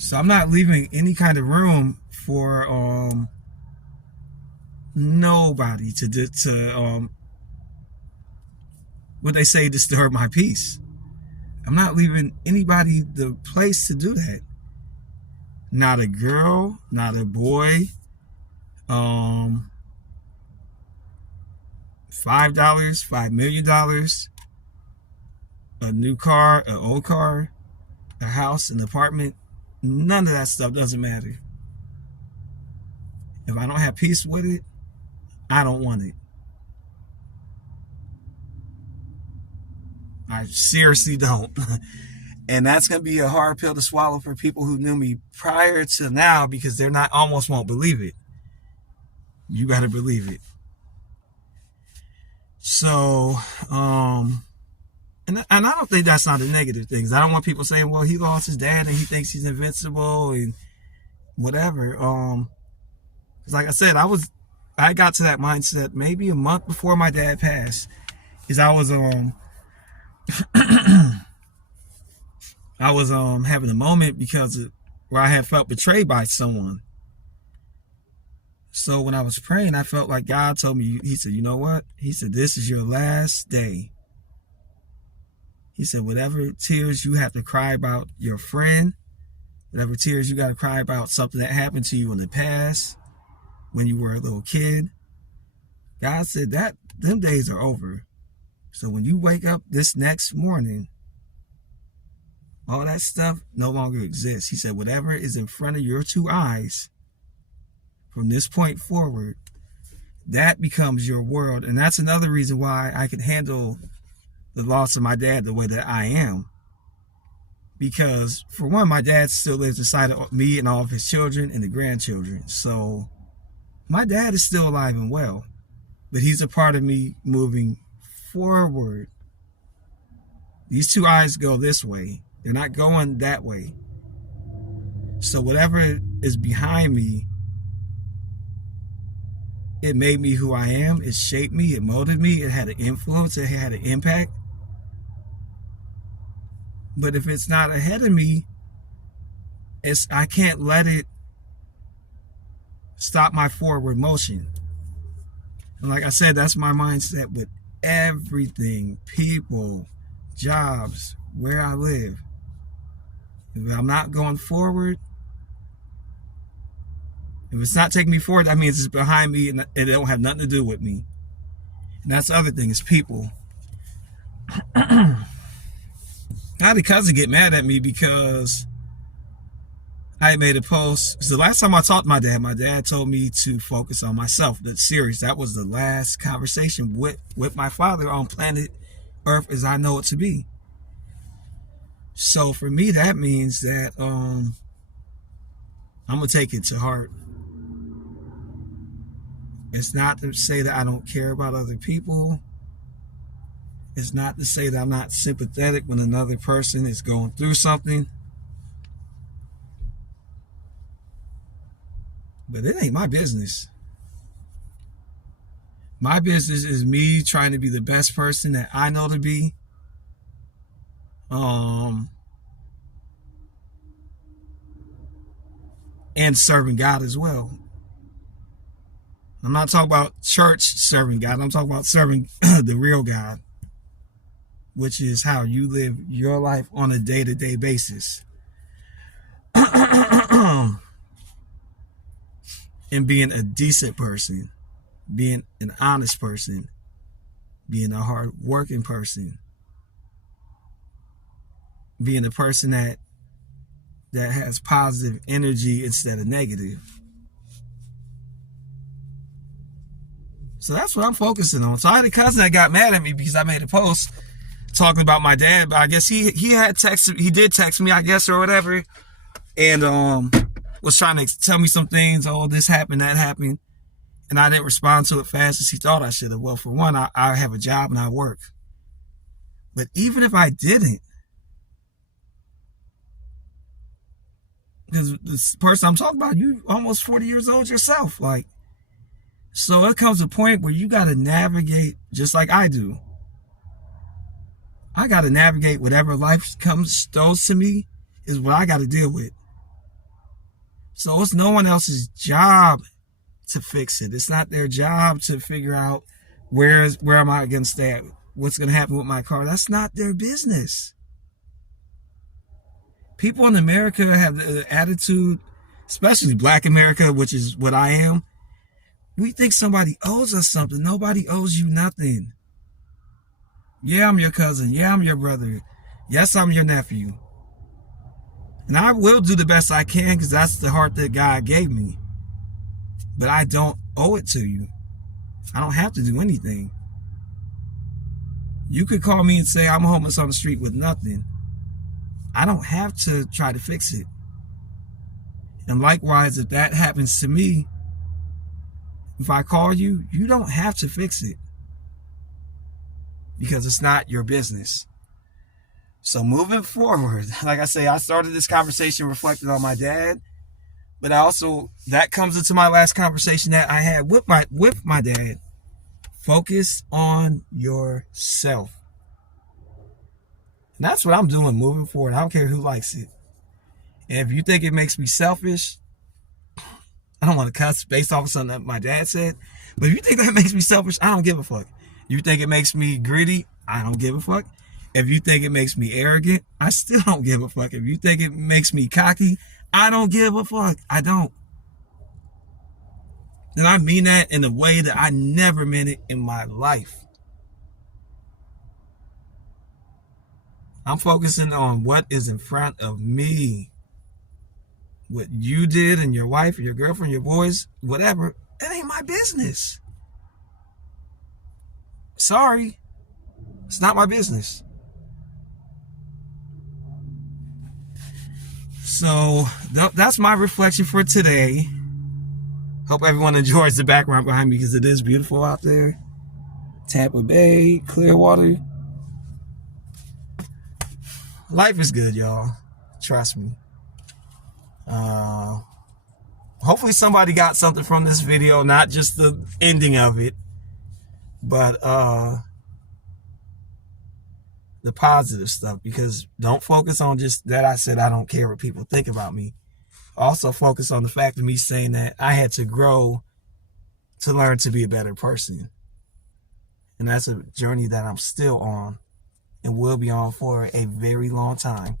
So I'm not leaving any kind of room for nobody to what they say, disturb my peace. I'm not leaving anybody the place to do that. Not a girl, not a boy. $5, $5 million, a new car, an old car, a house, an apartment. None of that stuff doesn't matter. If I don't have peace with it, I don't want it. I seriously don't. And that's going to be a hard pill to swallow for people who knew me prior to now, because they're not, almost won't believe it. You got to believe it. So, and I don't think that's not a negative thing. I don't want people saying, well, he lost his dad and he thinks he's invincible and whatever. Like I said, I got to that mindset maybe a month before my dad passed. Is I was having a moment where I had felt betrayed by someone. So when I was praying, I felt like God told me, he said, you know what? He said, this is your last day. He said, whatever tears you have to cry about your friend, whatever tears you got to cry about something that happened to you in the past when you were a little kid, God said that them days are over. So when you wake up this next morning, all that stuff no longer exists. He said, whatever is in front of your two eyes from this point forward, that becomes your world. And that's another reason why I can handle the loss of my dad the way that I am. Because for one, my dad still lives inside of me and all of his children and the grandchildren. So my dad is still alive and well, but he's a part of me moving forward. These two eyes go this way. They're not going that way. So whatever is behind me, it made me who I am. It shaped me. It molded me. It had an influence. It had an impact. But if it's not ahead of me, I can't let it stop my forward motion. And like I said, that's my mindset with everything, people, jobs, where I live. If I'm not going forward, if it's not taking me forward, that means it's behind me and it don't have nothing to do with me. And that's the other thing, is people. I had a cousin get mad at me because I made a post. So the last time I talked to my dad told me to focus on myself. That's serious. That was the last conversation with my father on planet Earth as I know it to be. So for me, that means that I'm going to take it to heart. It's not to say that I don't care about other people. It's not to say that I'm not sympathetic when another person is going through something. But it ain't my business. My business is me trying to be the best person that I know to be. And serving God as well. I'm not talking about church serving God. I'm talking about serving the real God, which is how you live your life on a day-to-day basis. And being a decent person, being an honest person, being a hard-working person, being a person that has positive energy instead of negative. So that's what I'm focusing on. So I had a cousin that got mad at me because I made a post talking about my dad, but I guess he did text me, I guess, or whatever, and was trying to tell me some things. Oh, this happened, that happened, and I didn't respond to it fast as he thought I should have. Well, for one, I have a job and I work. But even if I didn't, because this person I'm talking about, you almost 40 years old yourself, like. So it comes a point where you got to navigate just like I do. I got to navigate whatever life throws to me is what I got to deal with. So it's no one else's job to fix it. It's not their job to figure out where am I going to stay at, what's going to happen with my car. That's not their business. People in America have the attitude, especially Black America, which is what I am. We think somebody owes us something. Nobody owes you nothing. Yeah, I'm your cousin. Yeah, I'm your brother. Yes, I'm your nephew. And I will do the best I can because that's the heart that God gave me. But I don't owe it to you. I don't have to do anything. You could call me and say I'm homeless on the street with nothing. I don't have to try to fix it. And likewise, if that happens to me, if I call you, you don't have to fix it because it's not your business. So moving forward, like I say, I started this conversation reflecting on my dad, but I also, that comes into my last conversation that I had with my dad. Focus on yourself. And that's what I'm doing moving forward. I don't care who likes it. And if you think it makes me selfish, I don't want to cuss based off of something that my dad said, but if you think that makes me selfish, I don't give a fuck. You think it makes me greedy, I don't give a fuck. If you think it makes me arrogant, I still don't give a fuck. If you think it makes me cocky, I don't give a fuck. I don't. And I mean that in a way that I never meant it in my life. I'm focusing on what is in front of me. What you did and your wife or your girlfriend, your boys, whatever, it ain't my business. Sorry. It's not my business. So that's my reflection for today. Hope everyone enjoys the background behind me because it is beautiful out there. Tampa Bay, Clearwater. Life is good, y'all. Trust me. Hopefully somebody got something from this video, not just the ending of it, but the positive stuff, because don't focus on just that I said I don't care what people think about me. Also focus on the fact of me saying that I had to grow to learn to be a better person. And that's a journey that I'm still on and will be on for a very long time.